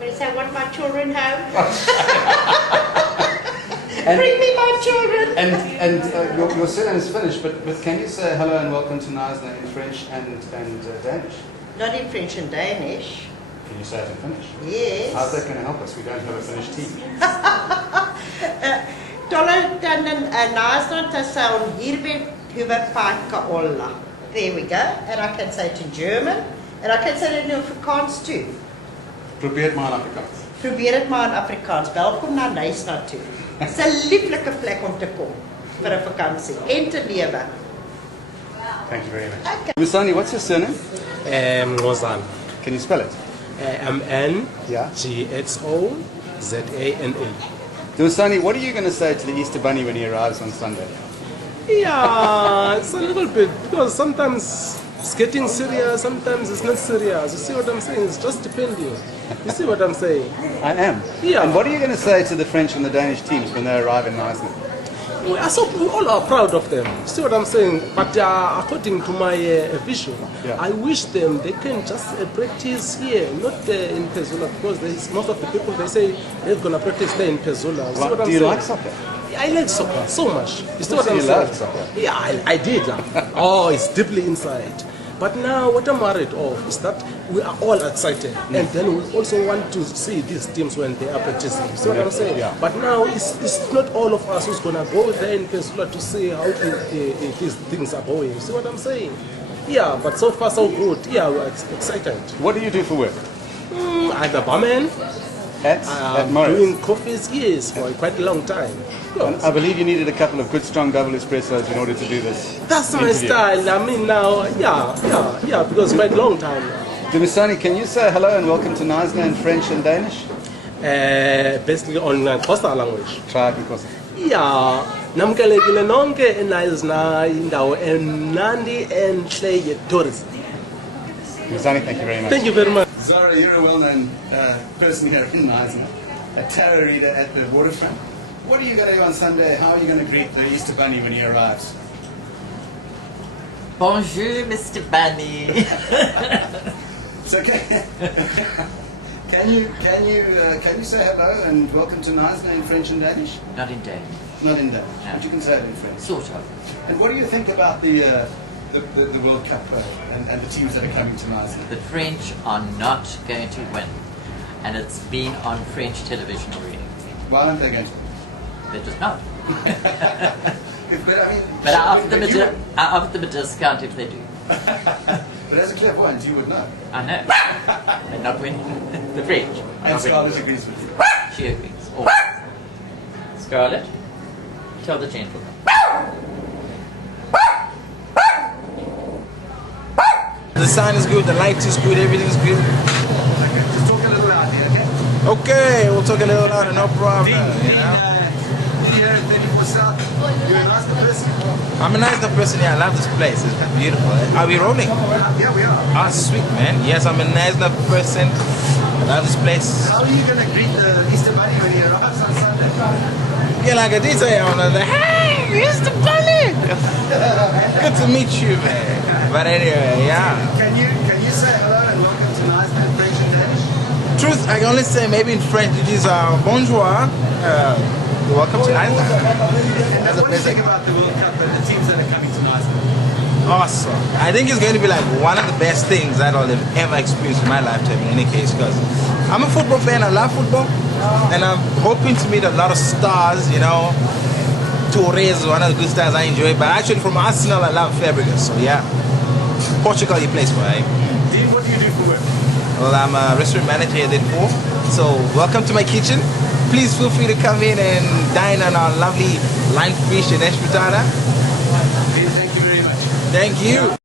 When I say I want my children home. Bring me my children. And your surname is Finnish, but can you say hello and welcome to Knysna in French and Danish? Not in French and Danish. Can you say it in Finnish? Yes. How's that going to help us? We don't have a Finnish team. Tuolla tänne Knysna tässä on hirveän hyvä paikka olla. There we go. And I can say it in German. And I can say it in Afrikaans too. Probeer het maar in Afrikaans. Probeer het maar in Afrikaans. Welkom naar Knysna toe. Het is een lieflijke plek om te komen voor een vakantie en te leven. Thank you very much. Okay. Musani, what's your surname? Ngozan. Can you spell it? M-N-G-X-O-Z-A-N-A. Musani, what are you going to say to the Easter Bunny when he arrives on Sunday? Yeah, it's a little bit, because sometimes it's getting serious, sometimes it's not serious. You see what I'm saying? It's just depending. You see what I'm saying? I am. Yeah. And what are you going to say to the French and the Danish teams when they arrive in Knysna? We all are proud of them. See what I'm saying? But according to my vision, Yeah. I wish they can just practice here, not in Pezula, because most of the people, they say they're going to practice there in Pezula. See what I'm Do you saying? like soccer? I like soccer so much. You see what So I'm you saying? love soccer? Yeah, I did. Oh, it's deeply inside. But now what I'm worried of is that we are all excited, and then we also want to see these teams when they are practicing. You see what I'm saying? Yeah. But now it's not all of us who's gonna go there in Peninsula to see how these things are going. You see what I'm saying? Yeah, but so far so good. Yeah, we're excited. What do you do for work? I'm a barman. At Morris? Doing coffees, yes, for quite a long time. Yes. I believe you needed a couple of good strong double espressos in order to do this. That's my interview. style. I mean now, yeah, because quite a long time now. Dumisani, can you say hello and welcome to Knysna in French and Danish? Basically on Xhosa language. Try it because Yeah, namkelekile nonke eNysna indawo emnandi enhle ye-tourism. Dumisani, thank you very much. Thank you very much. Zara, you're a well-known person here in Knysna, a tarot reader at the waterfront. What are you going to do on Sunday? How are you going to greet the Easter Bunny when he arrives? Bonjour, Mr. Bunny. It's okay. Can you say hello and welcome to Knysna in French and Danish? Not in Danish. Not in Danish, No. but you can say it in French. Sort of. And what do you think about the World Cup and the teams that are coming to Knysna? The French are not going to win. And it's been on French television already. Why aren't they going to? They're just not. But I mean, But I offer them a discount if they do. But as a clairvoyant, you would know. I know. They're not winning. The French are And not Scarlett winning. agrees with you. She agrees. Always. Scarlett, tell the gentleman. The sound is good, the light is good, everything's good. Okay, just talk a little loud here, okay? Okay, we'll talk a little louder, no problem. You know? Here at 34 South, you're a nice person. I'm a nice person here, I love this place, it's beautiful. Are we rolling? Yeah, we are. Ah, sweet man. Yes, I'm a nice person. I love this place. How are you going to greet the Easter Bunny when he arrives on Sunday? Yeah, like a DJ on the hey, Mr. Bunny! Good to meet you, man. But anyway, yeah. Can you say hello and welcome to Knysna in French and Danish? Truth, I can only say maybe in French it is bonjour. Welcome to Knysna. And That's a what do you basic. think about the World Cup and the teams that are coming to Knysna? Awesome. I think it's going to be like one of the best things that I'll have ever experienced in my lifetime in any case, because I'm a football fan, I love football, and I'm hoping to meet a lot of stars, you know. Torres is one of the good stars I enjoy, but actually from Arsenal I love Fabregas, so yeah. Portugal he plays for, eh? What do you do for work? Well, I'm a restaurant manager here at Four, so welcome to my kitchen. Please feel free to come in and dine on our lovely line fish and espetada. Thank you very much. Thank you.